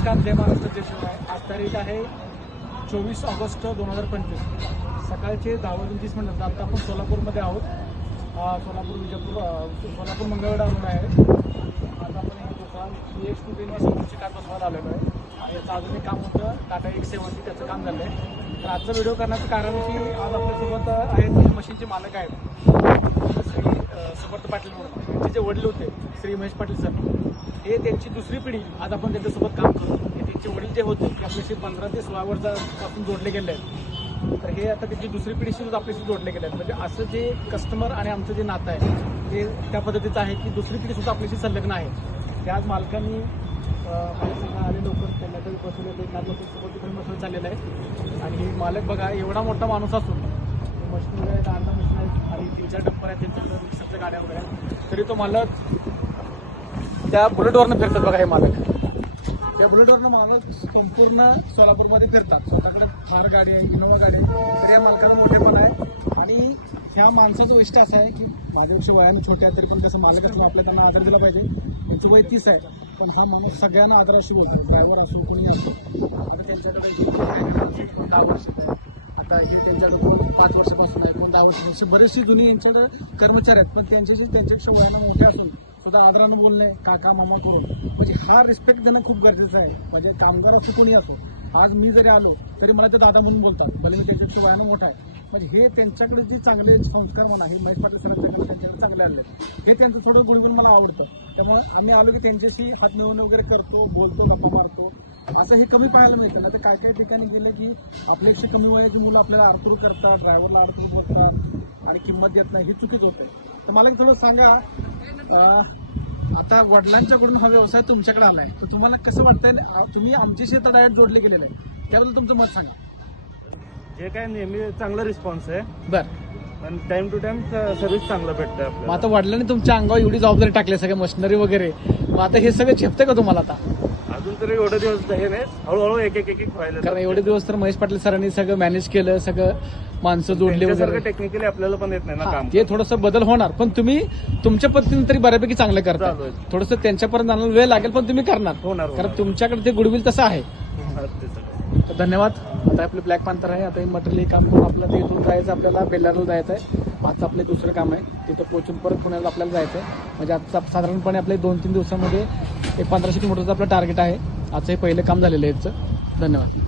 नमस्कार जय महाराष्ट्र जय शिवराय आज तारीख आहे चोवीस ऑगस्ट दोन हजार पंचवीस. सकाळचे दहा वाजून तीस मिनिट आता आपण सोलापूरमध्ये आहोत. सोलापूर विजापूर सोलापूर मंगळवेढा रोड आहे. आज आपण हे दुकान बी एक्स टू टेन समोरची कार बसवायला आलेलो आहे. आणि याचं अजून एक काम होतं टाटा एक सेवनची त्याचं काम झालं आहे तर आजचा व्हिडिओ करण्याचं कारण की आज आपल्यासोबत आहेत मशीनचे मालक आहेत. समर्थ पाटील म्हणून. त्यांचे जे वडील होते श्री महेश पाटील सर. हे त्यांची दुसरी पिढी. आज आपण त्यांच्यासोबत काम करतो हे त्यांचे वडील जे होते ते आपल्याशी पंधरा ते सोळा वर्षापासून जोडले गेले आहेत. तर हे आता त्यांची दुसरी पिढीशी सुद्धा आपल्याशी जोडले गेले आहेत. म्हणजे असं जे कस्टमर आणि आमचं जे नातं आहे ते त्या पद्धतीचं आहे की दुसरी पिढी सुद्धा आपल्याशी संलग्न आहे. ते आज मालकांनी आले लवकर त्यांना तरी बसवले ते काल तिकडे बसवून चाललेलं आहे. आणि मालक बघा एवढा मोठा माणूस असून मशीन वगैरे आहेत अर्धा मशीन आहेत आणि तीन चार आहेत त्यांच्याकडे रिक्षाच्या गाड्या वगैरे आहेत. तरी तो मालक त्या बुलेटवरनं फिरतात बघा हे मालक. त्या बुलेटवरनं मालक संपूर्ण सोलापूरमध्ये फिरतात. स्वतःकडे फार गाडी आहे इनोवा गाडी आहे. तर या मालकाला मोठेपण आहे. आणि ह्या माणसाचं वैशिष्ट्य असं आहे की माझ्यापेक्षा वयाने छोट्या तरी पण कसं मालक असलं आपल्या त्यांना आदर दिला पाहिजे. त्याचं वय तीस आहे. पण हा माणूस सगळ्यांना आदराशी बोलतो ड्रायव्हर असो कोणी असो त्यांच्याकडे हे त्यांच्याकडे कोण पाच वर्षापासून आहे कोण दहा वर्षापासून. बरेचसे जुनी यांच्याकडे कर्मचारी आहेत पण त्यांच्याशी त्यांच्यापेक्षा वयानं मोठे असून सुद्धा आदरानं बोलणे काका मामा करून. म्हणजे हा रिस्पेक्ट देणं खूप गरजेचं आहे. म्हणजे कामगार असो कोणी असो आज मी जरी आलो तरी मला ते दादा म्हणून बोलतात. भले मी त्याच्यापेक्षा वयानं मोठा आहे. म्हणजे हे त्यांच्याकडे जे चांगले संस्कार म्हणा हे महेश पाटील सरांच्याकडे त्यांच्याकडे चांगले आले हे त्यांचं थोडं गुणगुण मला आवडतं. त्यामुळे आम्ही आलो की त्यांच्याशी हात मिळवणं वगैरे करतो बोलतो गप्पा मारतो. असं हे कमी पाहायला मिळतं. ना तर काय काय ठिकाणी गेलं की आपल्यापेक्षा कमी वयाची मुलं आपल्याला आरतूर करतात ड्रायव्हरला आरतूर बोलतात आणि किंमत देत नाही. हे चुकीच होतं तर मला एक थोडं सांगा आता वडिलांच्याकडून हा व्यवसाय तुमच्याकडे आलाय. तर तुम्हाला कसं वाटतंय? तुम्ही आमच्याशी आता डायरेक्ट जोडले गेलेले आहे त्याबद्दल तुमचं मत सांगा. जे काय नेहमी चांगला रिस्पॉन्स आहे. बरं. आणि टाइम टू टाइम सर्व्हिस चांगलं भेटतं मग आपल्याला आता वडिलांनी तुमच्या अंगावर एवढी जबाबदारी टाकली सगळ्या मशिनरी वगैरे. मग आता हे सगळं झेपतंय का तुम्हाला आता? अजून तरी एवढे दिवस हे नाही. हळूहळू एक एक एक एक व्हायला कारण एवढे दिवस तर महेश पाटील सरांनी सगळं मॅनेज केलं सगळं माणसं जोडली वगैरे. टेक्निकली आपल्याला पण येत नाही ना हा, काम ते थोडंसं बदल होणार. पण तुम्ही तुमच्या पद्धतीने तरी बऱ्यापैकी चांगलं करता चालू आहे. थोडंसं त्यांच्यापर्यंत आणायला वेळ लागेल पण तुम्ही करणार. होणार कारण. तुमच्याकडे ते गुडविल तसं आहे. ते सगळं. तर धन्यवाद. आता आपलं ब्लॅक पांथर आहे. आता हे मटेरियल काम करून आपल्याला इथून जायचं आपल्याला बेल्लारला जायचं आहे आजचं आपलं दुसरं काम आहे. तिथं पोहोचून परत पुण्याला आपल्याला जायचं आहे म्हणजे आता साधारणपणे आपले दोन तीन दिवसामध्ये एक पंधराशे किलोमीटरचं आपलं टार्गेट आहे. आजचं हे पहिलं काम झालेलं आहे याचं. धन्यवाद.